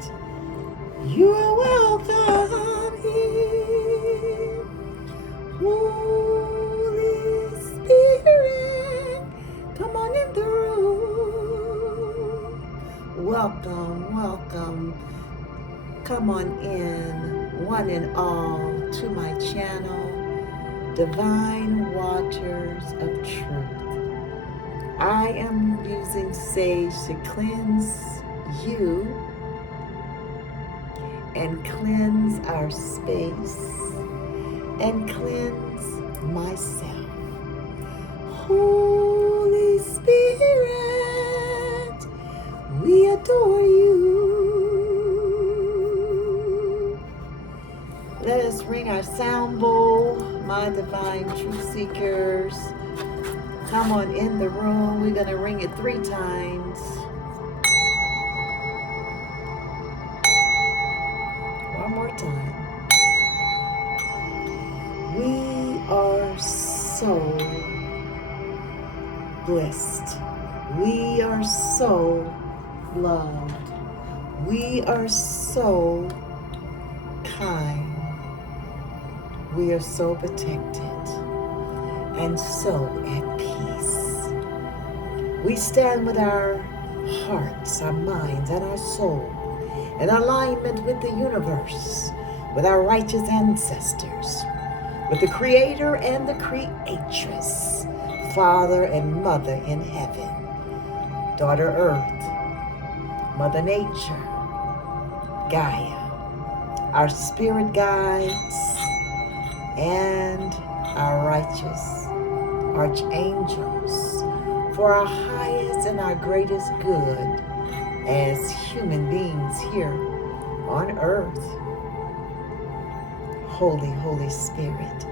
You are welcome here. Holy Spirit, come on in the room. Welcome, welcome. Come on in, one and all, to my channel, Divine Waters of Truth. I am using sage to cleanse you and cleanse our space and cleanse myself. Holy Spirit, we adore you. Let us ring our sound bowl, my divine truth seekers. Come on in the room. We're going to ring it 3 times. One more time. We are so blessed. We are so loved. We are so kind. We are so protected and so at peace. We stand with our hearts, our minds, and our soul in alignment with the universe, with our righteous ancestors, with the Creator and the Creatress, Father and Mother in heaven, Daughter Earth, Mother Nature, Gaia, our spirit guides, and our righteous archangels, for our highest and our greatest good as human beings here on earth. Holy, Holy Spirit,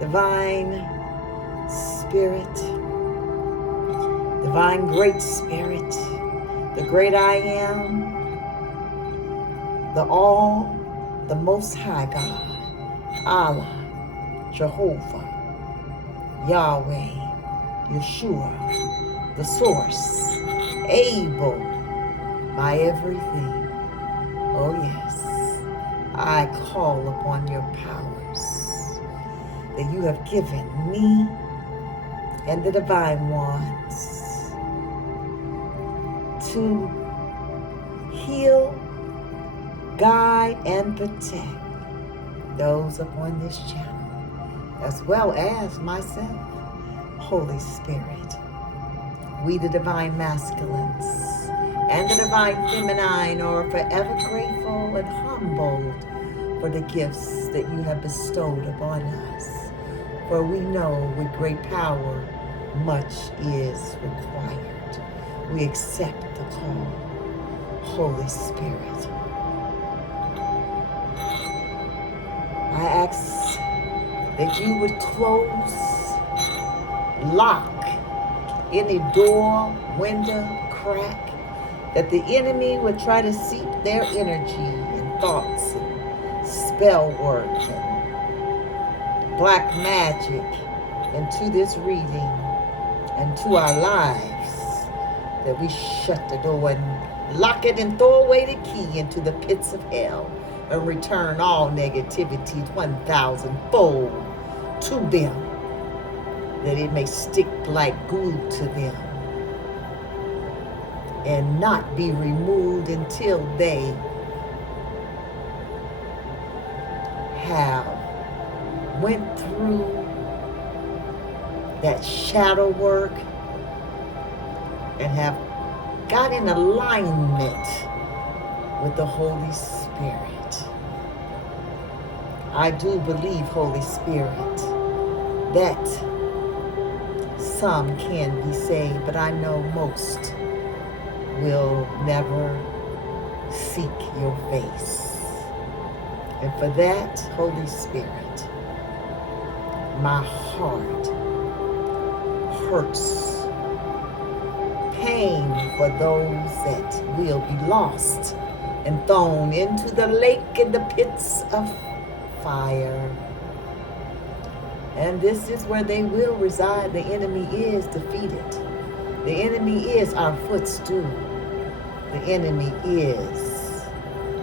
Divine Spirit, Divine Great Spirit, the great I am, the All, the Most High God, Allah, Jehovah, Yahweh, Yeshua, the Source, able, my everything. Oh yes, I call upon your powers that you have given me and the divine ones to heal, guide, and protect those upon this channel, as well as myself. Holy Spirit, we the divine masculines and the divine feminine are forever grateful and humbled for the gifts that you have bestowed upon us. For we know with great power much is required. We accept the call. Holy Spirit, I ask that you would close, lock any door, window, crack, that the enemy would try to seep their energy and thoughts and spell work and black magic into this reading and to our lives, that we shut the door and lock it and throw away the key into the pits of hell and return all negativity 1,000-fold to them, that it may stick like glue to them and not be removed until they have went through that shadow work and have got in alignment with the Holy Spirit. I do believe, Holy Spirit, that some can be saved, but I know most will never seek your face. And for that, Holy Spirit, my heart hurts. Pain for those that will be lost and thrown into the lake and the pits of fire. And this is where they will reside. The enemy is defeated. The enemy is our footstool. The enemy is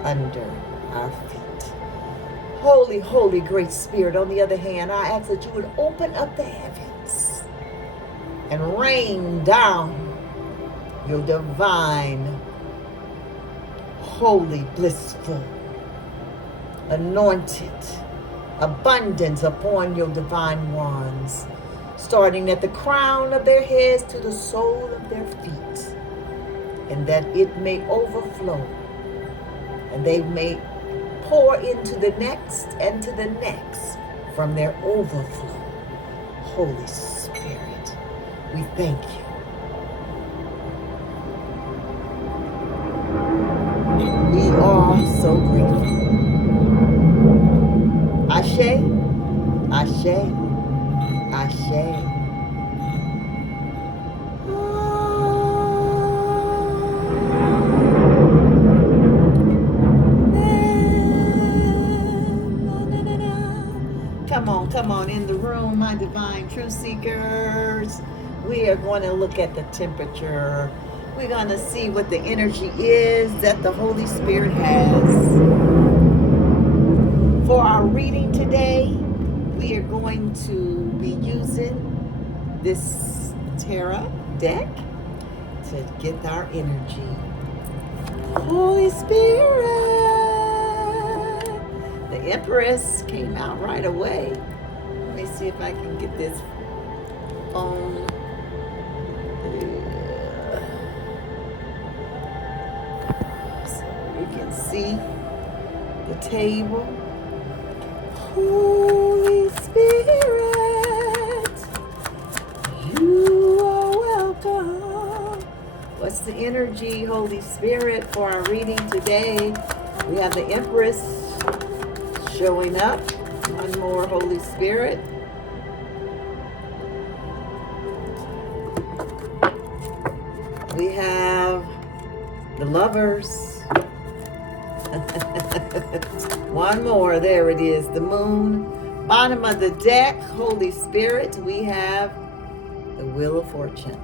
under our feet. Holy, holy, great Spirit, on the other hand, I ask that you would open up the heavens and rain down your divine, holy, blissful, anointed abundance upon your divine ones, starting at the crown of their heads to the sole of their feet, and that it may overflow, and they may pour into the next and to the next from their overflow. Holy Spirit, we thank you. We are so grateful. Ashe, Ashe, Ashe. Come on in the room, my divine truth seekers. We are going to look at the temperature. We're going to see what the energy is that the Holy Spirit has. For our reading today, we are going to be using this tarot deck to get our energy. Holy Spirit! The Empress came out right away. Let me see if I can get this phone. So you can see the table. Holy Spirit, you are welcome. What's the energy, Holy Spirit, for our reading today? We have the Empress showing up. One more, Holy Spirit. We have the Lovers. One more, there it is, the Moon. Bottom of the deck, Holy Spirit, we have the Wheel of Fortune.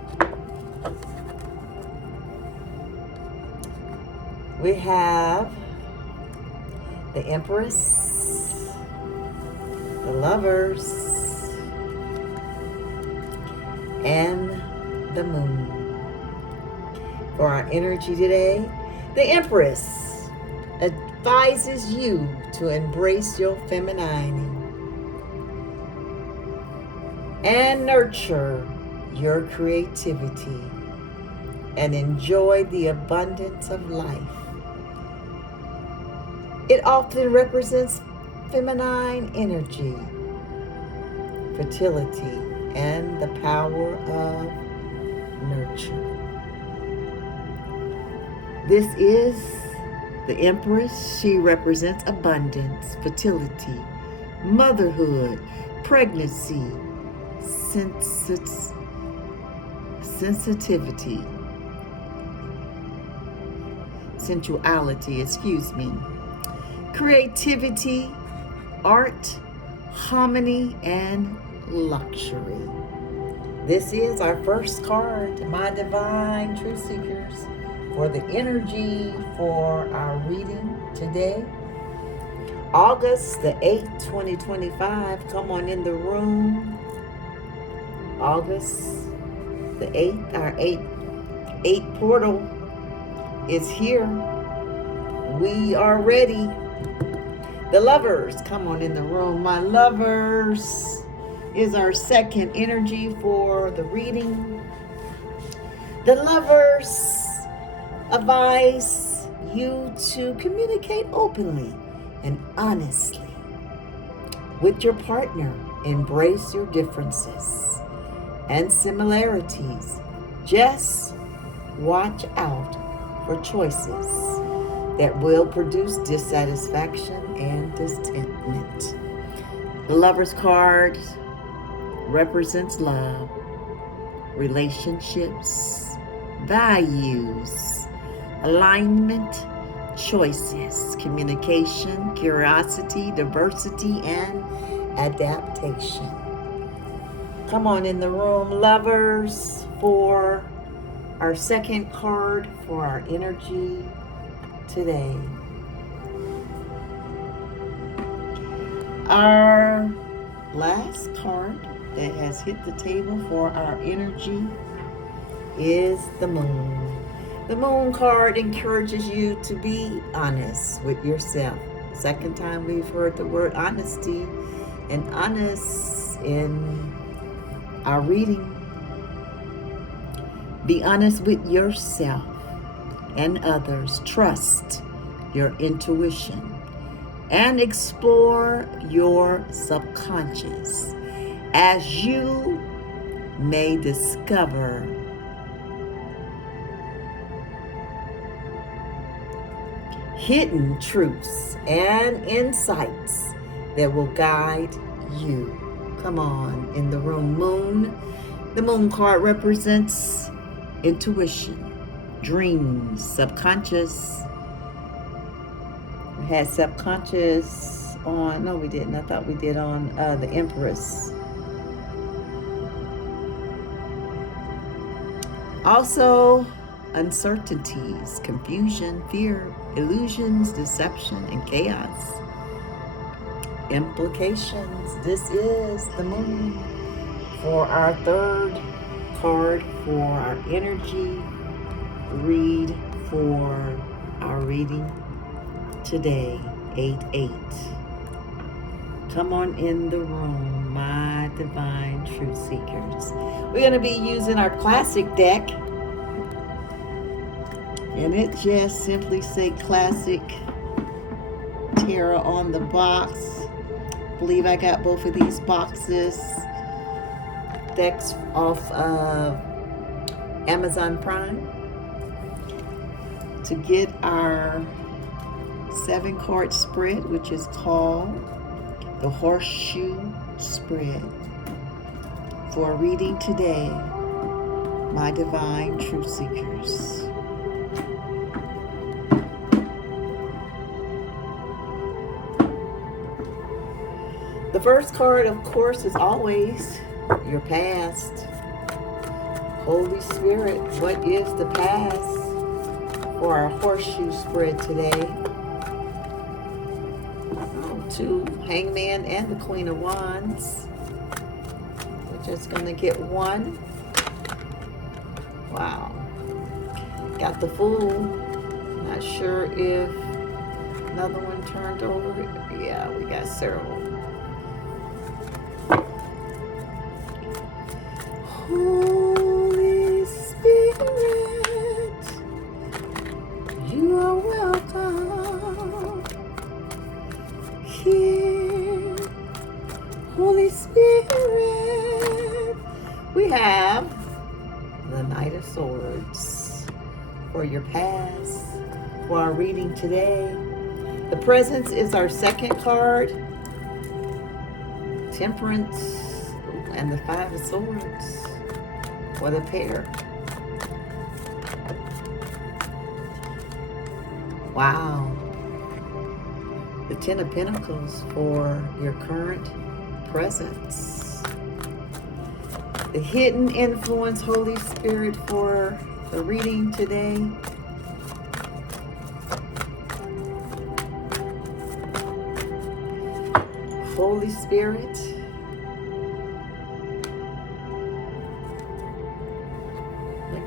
We have the Empress, the Lovers, and the Moon. For our energy today, the Empress advises you to embrace your femininity and nurture your creativity and enjoy the abundance of life. It often represents feminine energy, fertility, and the power of nurture. This is the Empress. She represents abundance, fertility, motherhood, pregnancy, sensitivity, sensuality, creativity, art, harmony, and luxury. This is our first card, my divine truth seekers, for the energy for our reading today. August the 8th, 2025. Come on in the room. August the 8th, our 8 portal is here. We are ready. The Lovers, come on in the room. My Lovers is our second energy for the reading. The Lovers advise you to communicate openly and honestly with your partner. Embrace your differences and similarities. Just watch out for choices that will produce dissatisfaction and discontentment. The Lover's card represents love, relationships, values, alignment, choices, communication, curiosity, diversity, and adaptation. Come on in the room, Lovers, for our second card for our energy today. Our last card that has hit the table for our energy is the moon. The moon card encourages you to be honest with yourself. Second time we've heard the word honesty and honest in our reading. Be honest with yourself and others. Trust your intuition and explore your subconscious as you may discover hidden truths and insights that will guide you. Come on, in the room, moon. The moon card represents intuition, dreams, subconscious. We had subconscious on, no we didn't, I thought we did on the Empress. Also, uncertainties, confusion, fear, illusions, deception, and chaos. Implications. This is the moon for our third card for our energy read for our reading today, 8/8. Come on in the room, my divine truth seekers. We're going to be using our classic deck, and it just simply say classic tarot on the box. I believe I got both of these boxes decks off of Amazon Prime. To get our 7-card spread, which is called the Horseshoe Spread, for a reading today, my divine truth seekers. The first card, of course, is always your past. Holy Spirit, what is the past for our horseshoe spread today? Two, Hangman and the Queen of Wands. We're just going to get one. Wow. Got the Fool. Not sure if another one turned over. Yeah, we got several. Holy Spirit, you are welcome here. Holy Spirit, we have the Knight of Swords for your past, for our reading today. The Presence is our second card. Temperance and the Five of Swords for the pair. Wow. The Ten of Pentacles for your current presence. The Hidden Influence, Holy Spirit, for the reading today. Holy Spirit.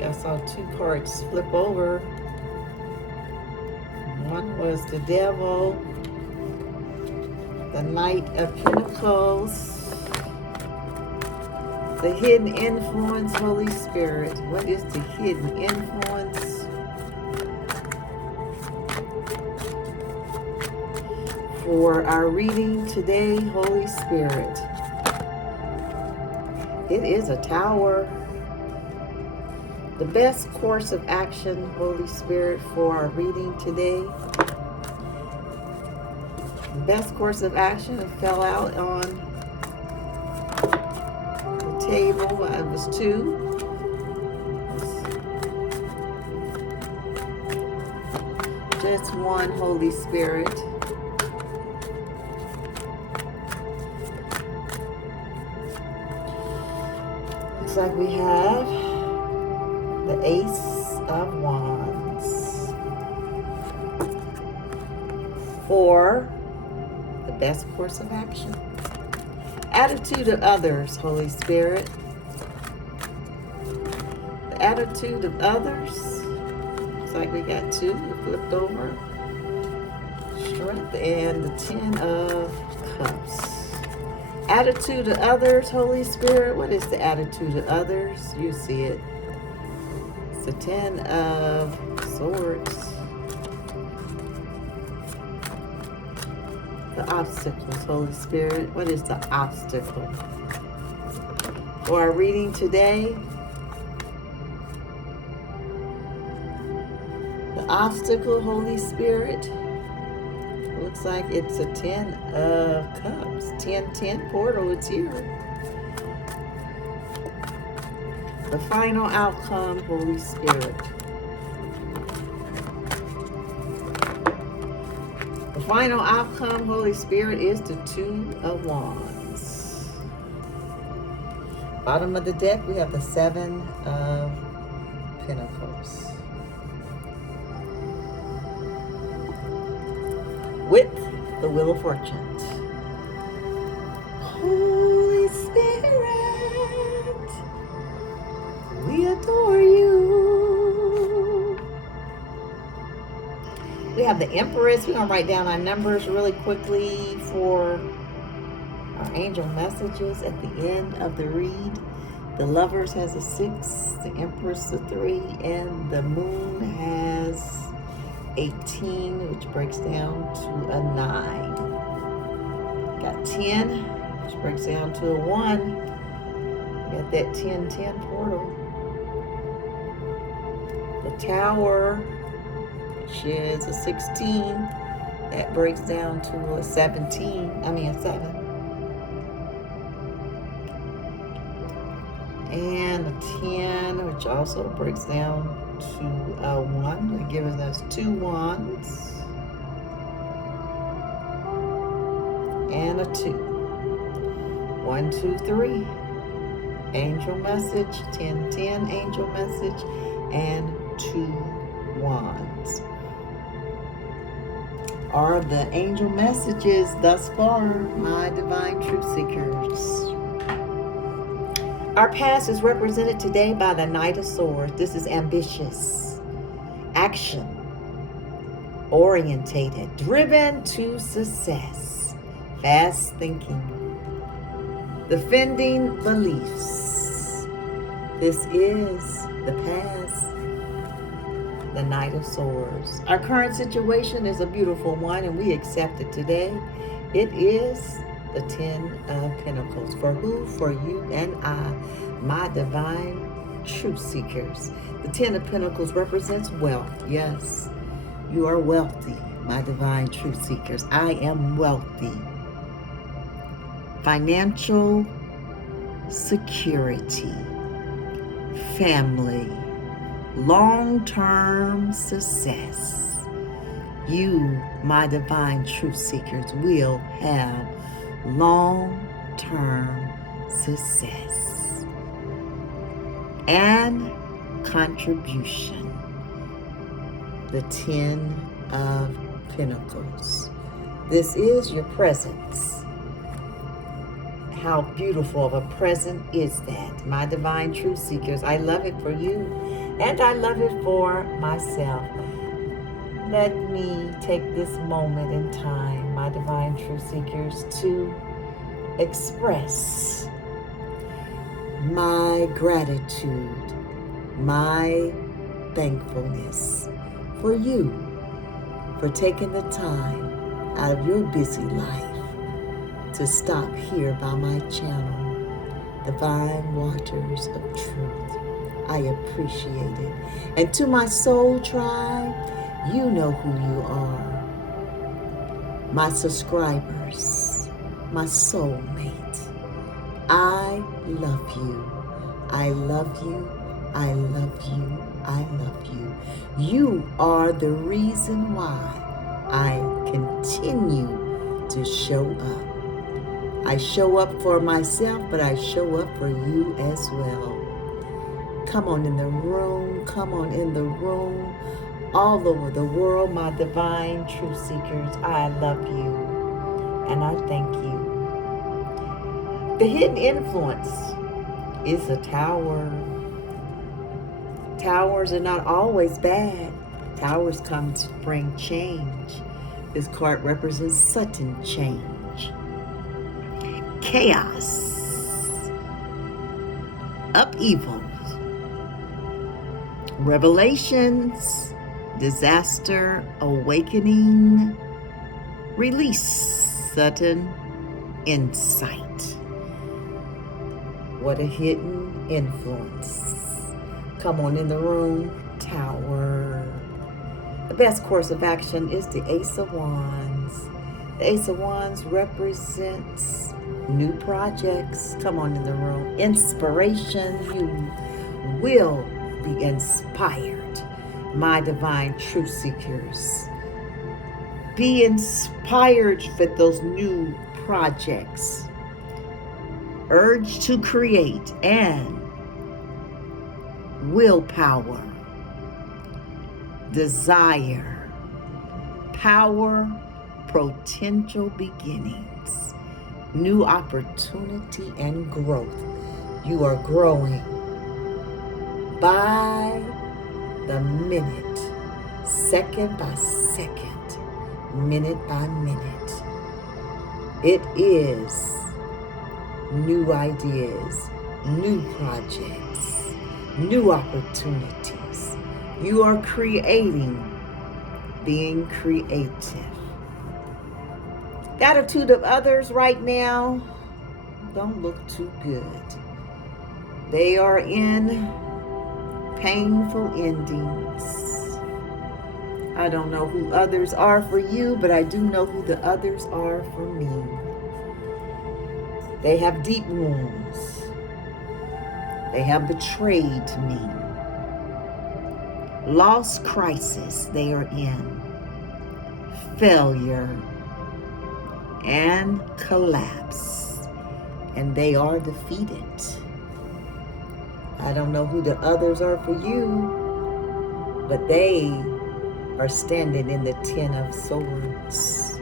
I saw two cards flip over. One was the Devil, the Knight of Pentacles, the Hidden Influence, Holy Spirit. What is the hidden influence for our reading today, Holy Spirit? It is a Tower. The best course of action, Holy Spirit, for our reading today. The best course of action fell out on the table. It was two. Just one, Holy Spirit. Looks like we have the Ace of Wands for the best course of action. Attitude of others, Holy Spirit. The attitude of others. Looks like we got 2 flipped over. Strength and the 10 of Cups. Attitude of others, Holy Spirit. What is the attitude of others? You see it. It's the 10 of Swords. The obstacles, Holy Spirit. What is the obstacle? For our reading today, the obstacle, Holy Spirit, looks like it's a 10 of Cups. 10-10 portal, it's here. The final outcome, Holy Spirit. The final outcome, Holy Spirit, is the 2 of Wands. Bottom of the deck, we have the 7 of Pentacles. With the Wheel of Fortune. Holy Spirit, we adore you. We have the Empress. We're going to write down our numbers really quickly for our angel messages at the end of the read. The Lovers has a 6, the Empress a 3, and the Moon has 18, which breaks down to a 9. Got 10, which breaks down to a 1. Got that 10-10 portal. The Tower, which is a 16, that breaks down to a 17. I mean a 7. And a 10, which also breaks down to a 1. That gives us 2 wands. And a 2. 1, 2, 3. Angel message, 10-10 angel message, and 2 wands. Are the angel messages thus far, my divine truth seekers? Our past is represented today by the Knight of Swords. This is ambitious, action orientated, driven to success, fast thinking, defending beliefs. This is the past, the Knight of Swords. Our current situation is a beautiful one, and we accept it today. It is the 10 of Pentacles. For who? For you and I, my divine truth seekers. The 10 of Pentacles represents wealth. Yes, you are wealthy, my divine truth seekers. I am wealthy. Financial security, family, long-term success. You, my divine truth seekers, will have long-term success and contribution. The 10 of Pentacles. This is your presence. How beautiful of a present is that, my divine truth seekers. I love it for you, and I love it for myself. Let me take this moment in time, my divine truth seekers, to express my gratitude, my thankfulness for you, for taking the time out of your busy life to stop here by my channel, Divine Waters of Truth. I appreciate it. And to my soul tribe, you know who you are. My subscribers, my soulmate. I love you. I love you. I love you. I love you. You are the reason why I continue to show up. I show up for myself, but I show up for you as well. Come on in the room. Come on in the room. All over the world, my divine truth seekers, I love you. and I thank you. The hidden influence is a tower. Towers are not always bad. Towers come to bring change. This card represents sudden change, chaos, upheavals, revelations, disaster, awakening, release, sudden insight. What a hidden influence. Come on in the room, Tower. The best course of action is the Ace of Wands. The Ace of Wands represents new projects. Come on in the room. Inspiration. You will be inspired. My divine truth seekers. Be inspired with those new projects. Urge to create and willpower, desire, power, potential beginnings, new opportunity and growth. You are growing by the minute, second by second, minute by minute. It is new ideas, new projects, new opportunities. You are creating, being creative. The attitude of others right now don't look too good. They are in painful endings. I don't know who others are for you, but I do know who the others are for me. They have deep wounds. They have betrayed me. Loss crisis they are in. Failure and collapse. And they are defeated. I don't know who the others are for you, but they are standing in the Ten of Swords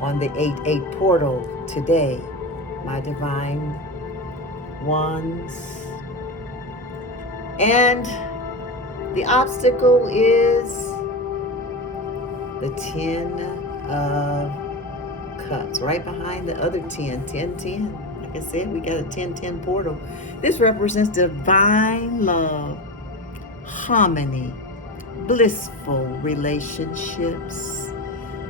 on the 8-8 portal today. My divine ones. And the obstacle is the 10 of Cups, right behind the other 10, 10. Like I said, we got a 10-10 portal. This represents divine love, harmony, blissful relationships,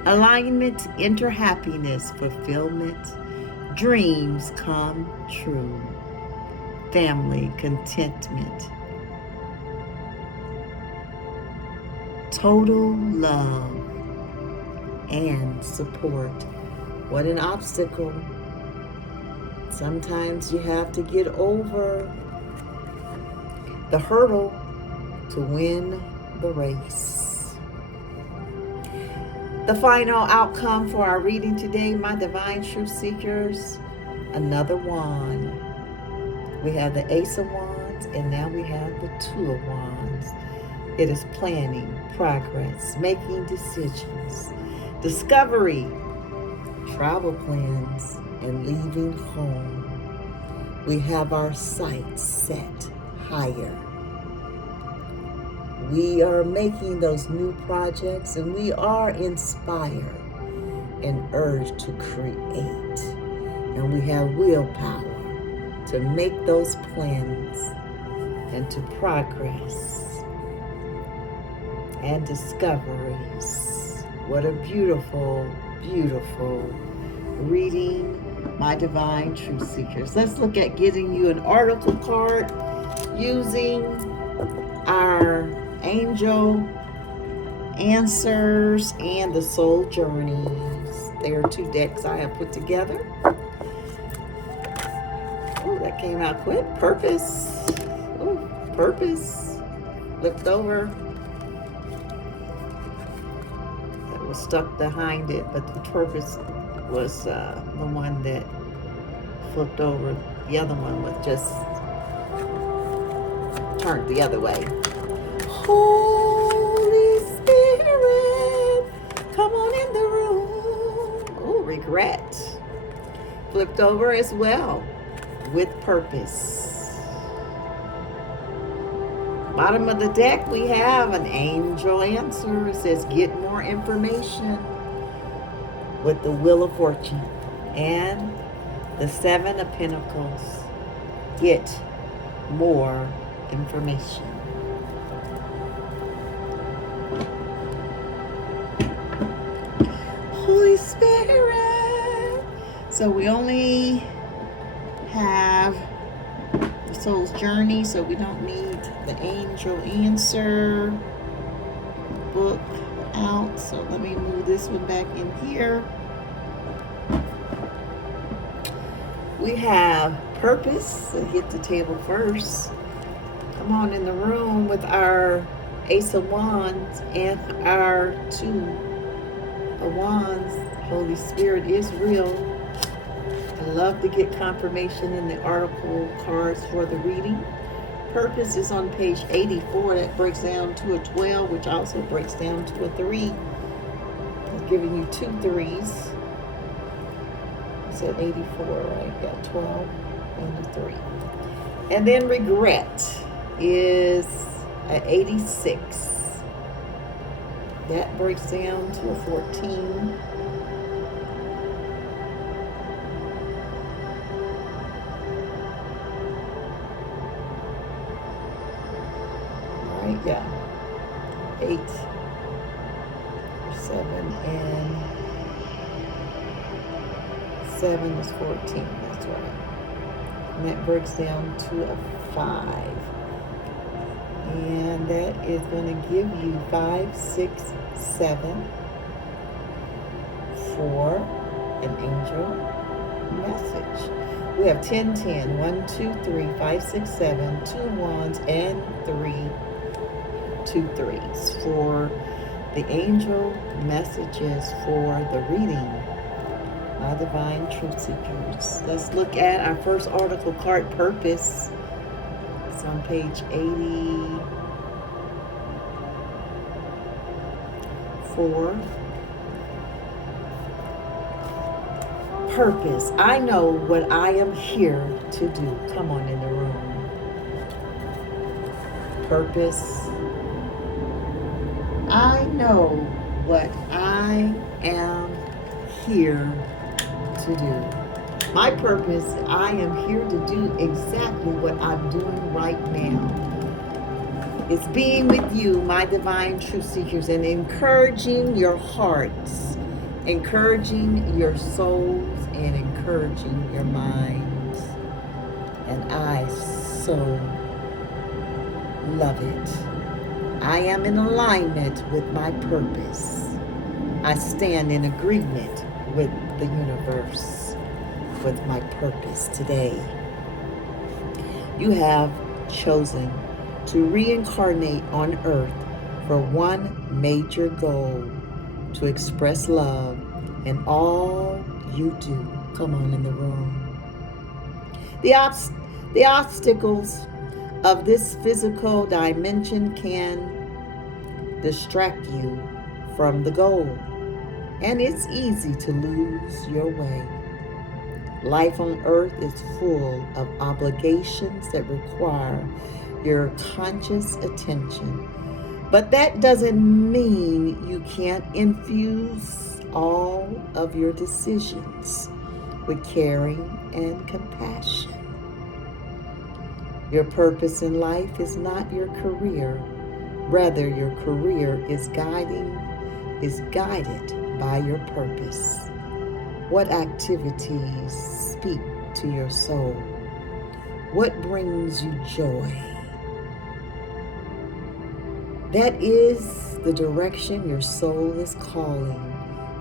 alignment, inner happiness, fulfillment, dreams come true, family, contentment, total love and support. What an obstacle. Sometimes you have to get over the hurdle to win the race. The final outcome for our reading today, my divine truth seekers, another wand. We have the Ace of Wands, and now we have the Two of Wands. It is planning, progress, making decisions, discovery, travel plans, and leaving home. We have our sights set higher. We are making those new projects, and we are inspired and urged to create. And we have willpower to make those plans and to progress and discoveries. What a beautiful, beautiful reading, my divine truth seekers. Let's look at getting you an oracle card using our angel answers and the soul journeys. There are two decks I have put together. Oh, that came out quick. Purpose. Oh, purpose. Flipped over. That was stuck behind it, but the purpose was the one that flipped over. The other one was just turned the other way. Holy Spirit, come on in the room. Oh, flipped over as well with purpose. Bottom of the deck, we have an angel answer. It says, get more information with the Wheel of Fortune. And the Seven of Pentacles, get more information. Holy Spirit. So we only have the Soul's Journey, so we don't need the Angel Answer book out. So let me move this one back in here. We have Purpose. So hit the table first. Come on in the room with our Ace of Wands and our Two of Wands. Holy Spirit is real. I love to get confirmation in the oracle cards for the reading. Purpose is on page 84. That breaks down to a 12, which also breaks down to a 3. I'm giving you 2 3s. I said 84, right? Yeah, 12 and a 3. And then regret is at 86. That breaks down to a 14. All right, yeah. 8, 7, and 7 is 14. That's right. And that breaks down to a 5. And that is going to give you 5, 6, 7 for an angel message. We have 10, 10, 1, 2, 3, 5, 6, 7, 2 wands, and 3, 2 3s for the angel messages for the reading. My divine truth seekers. Let's look at our first oracle card, Purpose. It's on page 84. Purpose. I know what I am here to do. Come on in the room. Purpose. I know what I am here to do. My purpose, I am here to do exactly what I'm doing right now. It's being with you, my divine truth seekers, and encouraging your hearts, encouraging your souls, and encouraging your minds. And I so love it. I am in alignment with my purpose. I stand in agreement with the universe, with my purpose today. You have chosen to reincarnate on earth for one major goal, to express love in all you do. Come on in the room. The obstacles of this physical dimension can distract you from the goal, and it's easy to lose your way. Life on earth is full of obligations that require your conscious attention, but that doesn't mean you can't infuse all of your decisions with caring and compassion. Your purpose in life is not your career. Rather, your career is guided by your purpose. What activities speak to your soul? What brings you joy? That is the direction your soul is calling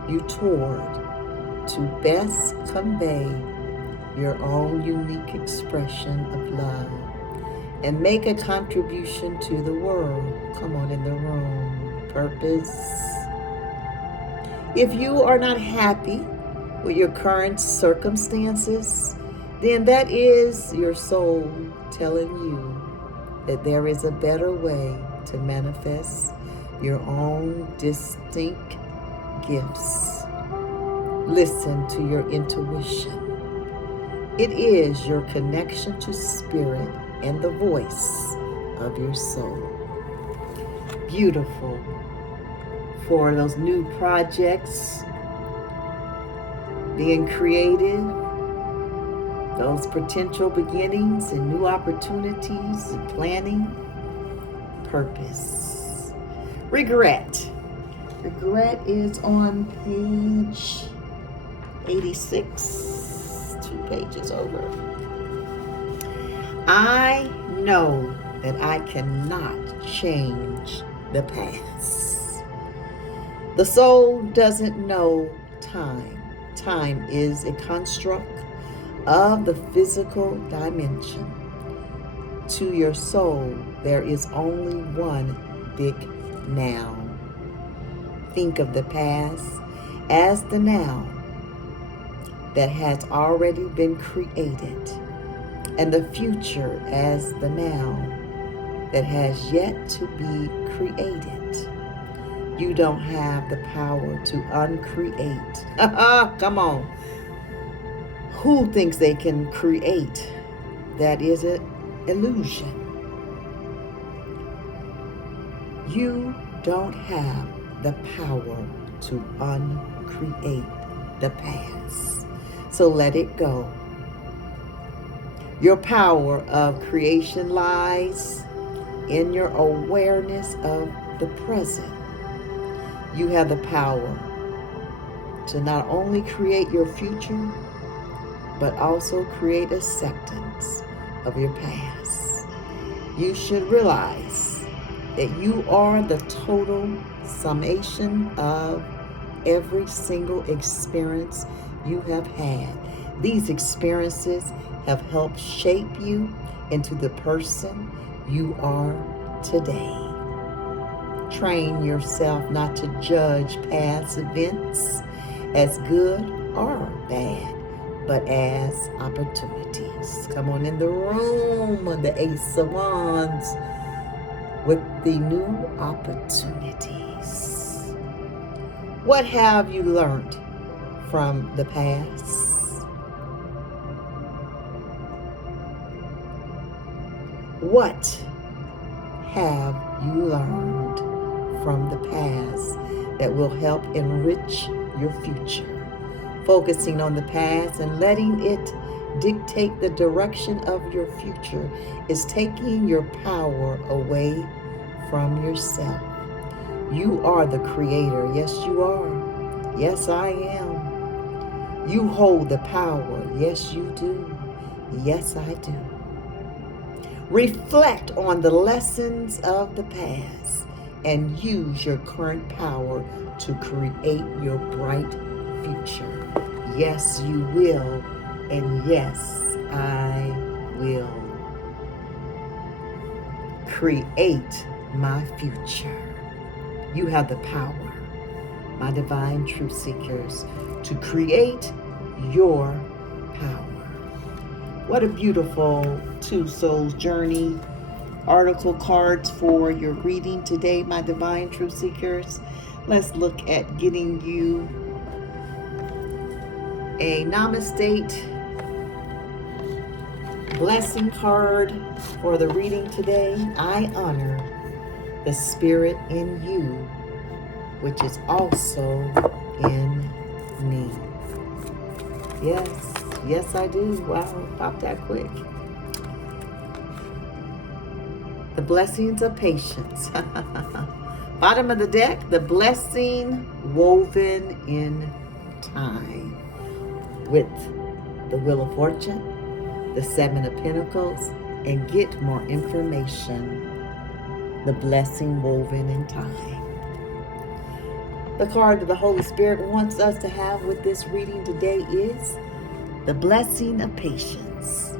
you toward to best convey your own unique expression of love and make a contribution to the world. Come on in the room. Purpose. If you are not happy with your current circumstances, then that is your soul telling you that there is a better way to manifest your own distinct gifts. Listen to your intuition. It is your connection to spirit and the voice of your soul. Beautiful. For those new projects being created, those potential beginnings and new opportunities and planning, purpose. Regret. Regret is on page 86, 2 pages over. I know that I cannot change the past. The soul doesn't know time. Time is a construct of the physical dimension. To your soul, there is only one big now. Think of the past as the now that has already been created, and the future as the now that has yet to be created. You don't have the power to uncreate. Come on. Who thinks they can create? That is an illusion. You don't have the power to uncreate the past. So let it go. Your power of creation lies in your awareness of the present. You have the power to not only create your future, but also create acceptance of your past. You should realize that you are the total summation of every single experience you have had. These experiences have helped shape you into the person you are today. Train yourself not to judge past events as good or bad, but as opportunities. Come on in the room, the Ace of Wands, with the new opportunities. What have you learned from the past? What have you learned from the past that will help enrich your future? Focusing on the past and letting it dictate the direction of your future is taking your power away from yourself. You are the creator. Yes, you are. Yes, I am. You hold the power. Yes, you do. Yes, I do. Reflect on the lessons of the past and use your current power to create your bright future. Yes, you will, and yes, I will create my future. You have the power, my divine truth seekers, to create your power. What a beautiful Two Souls Journey oracle cards for your reading today, my divine truth seekers. Let's look at getting you a Namaste blessing card for the reading today. I honor the spirit in you, which is also in me. Yes, yes I do. Wow, pop that quick. The blessings of patience. Bottom of the deck, the blessing woven in time, with the Wheel of Fortune, the Seven of Pentacles, and get more information. The blessing woven in time. The card that the Holy Spirit wants us to have with this reading today is the blessing of patience.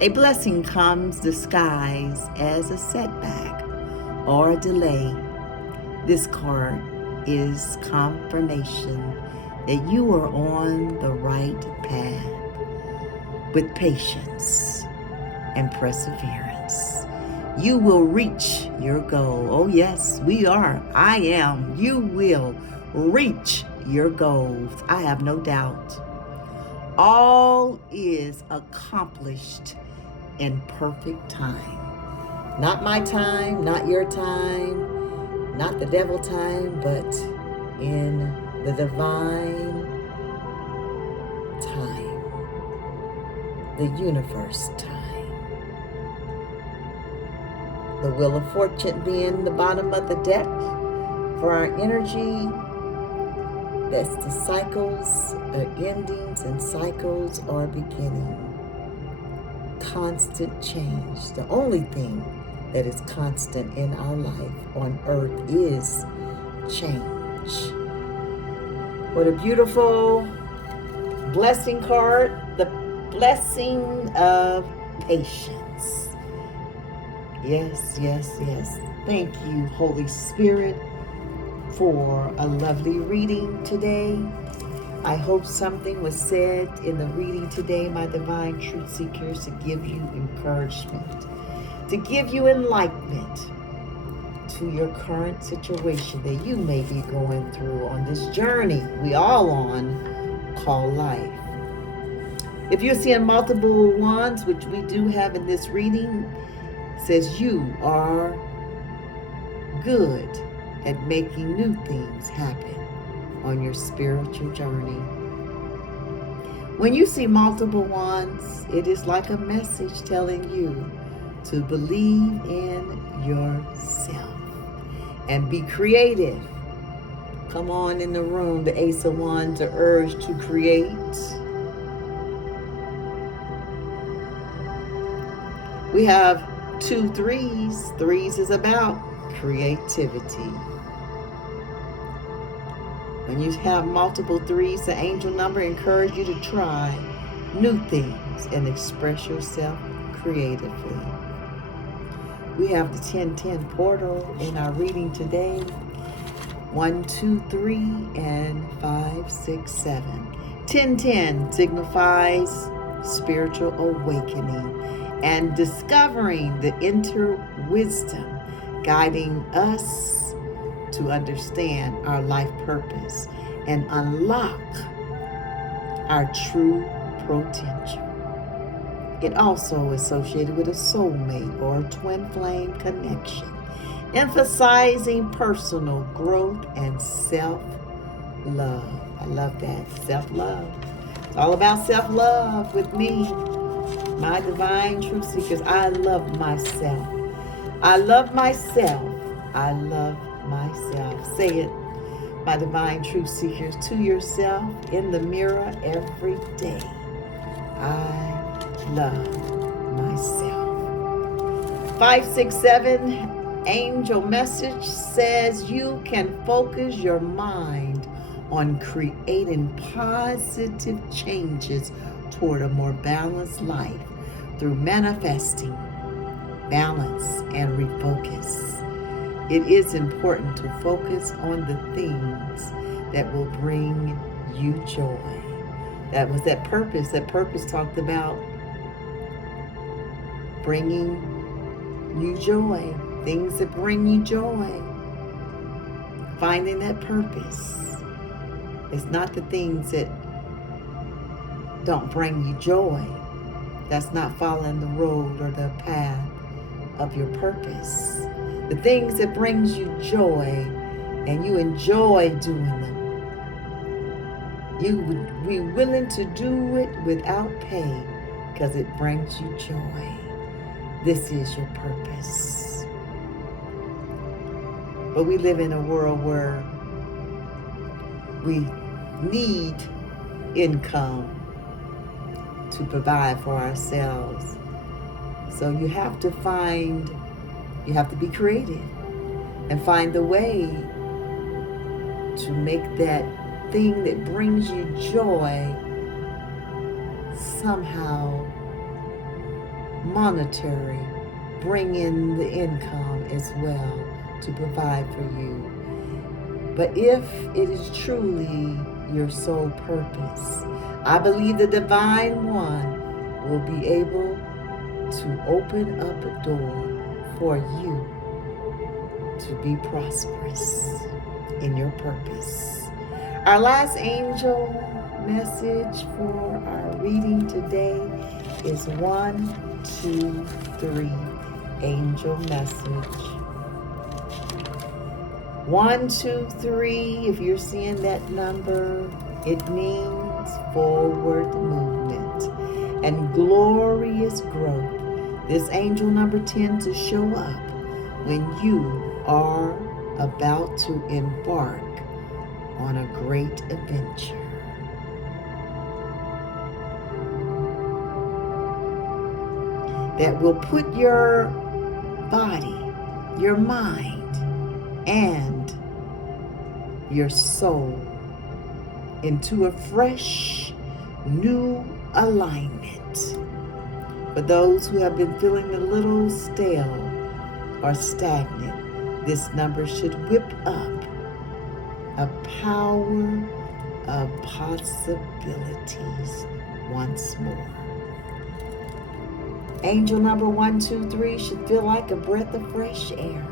A blessing comes disguised as a setback or a delay. This card is confirmation that you are on the right path. With patience and perseverance, you will reach your goal. Oh yes, we are. I am. You will reach your goals. I have no doubt. All is accomplished in perfect time. Not my time, not your time, not the devil time, but in the divine time, the universe time. The Wheel of Fortune being the bottom of the deck for our energy. That's the cycles are endings and cycles are beginning. Constant change. The only thing that is constant in our life on earth is change. What a beautiful blessing card. The blessing of patience. Yes, yes, yes. Thank you, Holy Spirit, for a lovely reading today. I hope something was said in the reading today, my divine truth seekers, to give you encouragement, to give you enlightenment to your current situation that you may be going through on this journey we all on called life. If you're seeing multiple ones, which we do have in this reading, says you are good at making new things happen on your spiritual journey. When you see multiple ones, it is like a message telling you to believe in yourself and be creative. Come on in the room, the Ace of Wands, the urge to create. We have 2 threes. Threes is about creativity. When you have multiple threes, the angel number encourages you to try new things and express yourself creatively. We have the 1010 portal in our reading today. 1, 2, 3, and 5, 6, 7. 1010 signifies spiritual awakening and discovering the inner wisdom guiding us to understand our life purpose and unlock our true potential. It also is associated with a soulmate or a twin flame connection, emphasizing personal growth and self-love. I love that, self-love. It's all about self-love with me, my divine truth seekers. I love myself. I love myself. I love myself. Say it, my divine truth seekers, to yourself in the mirror every day. I love myself. 567 angel message says you can focus your mind on creating positive changes toward a more balanced life through manifesting balance and refocus. It is important to focus on the things that will bring you joy. That was that purpose. That purpose talked about bringing you joy. Things that bring you joy. Finding that purpose. It's not the things that don't bring you joy. That's not following the road or the path of your purpose. The things that brings you joy and you enjoy doing them. You would be willing to do it without pay because it brings you joy. This is your purpose. But we live in a world where we need income to provide for ourselves. So you have to be creative and find a way to make that thing that brings you joy somehow monetary, bring in the income as well to provide for you. But if it is truly your sole purpose, I believe the Divine One will be able to open up a door for you to be prosperous in your purpose. Our last angel message for our reading today is 123. Angel message. 123, if you're seeing that number, it means forward movement and glorious growth. This angel number tends to show up when you are about to embark on a great adventure. That will put your body, your mind, and your soul into a fresh, new alignment. For those who have been feeling a little stale or stagnant, this number should whip up a power of possibilities once more. Angel number 123 should feel like a breath of fresh air.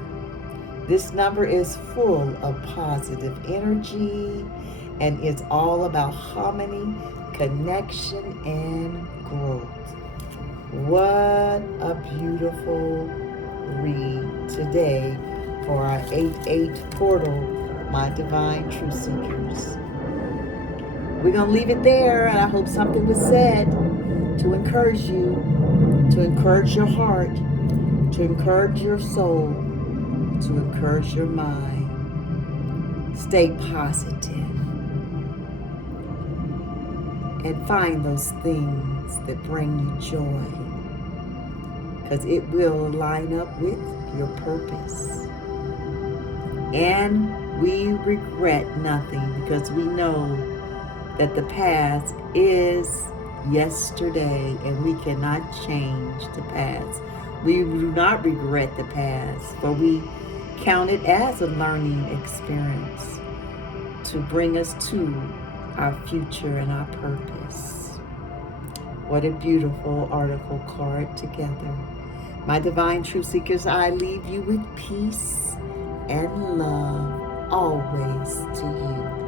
This number is full of positive energy and it's all about harmony, connection, and growth. What a beautiful read today for our 8/8 portal, my divine truth seekers. We're going to leave it there, and I hope something was said to encourage you, to encourage your heart, to encourage your soul, to encourage your mind. Stay positive and find those things that bring you joy, because it will line up with your purpose. And we regret nothing, because we know that the past is yesterday and we cannot change the past. We do not regret the past, but we count it as a learning experience to bring us to our future and our purpose. What a beautiful oracle card together. My divine truth seekers, I leave you with peace and love always to you.